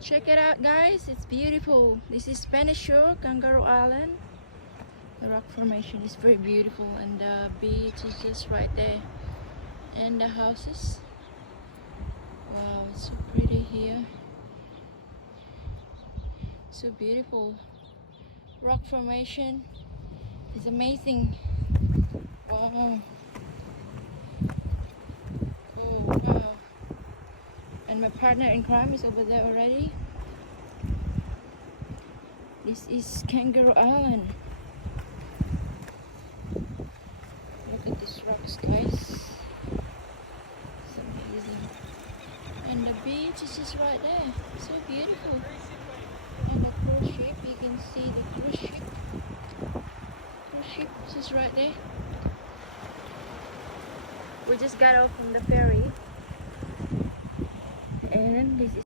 Check it out, guys. It's beautiful. This is Penneshaw, Kangaroo Island. The rock formation is very beautiful, and the beach is just right there. And the houses. Wow, it's so pretty here. So beautiful. Rock formation is amazing. Wow. Oh, wow. And my partner in crime is over there already. This is Kangaroo Island. Look at these rocks, guys. It's amazing. And the beach is just right there. So beautiful. And the cruise ship, you can see the cruise ship. Cruise ship is just right there. We just got off from the ferry. And this is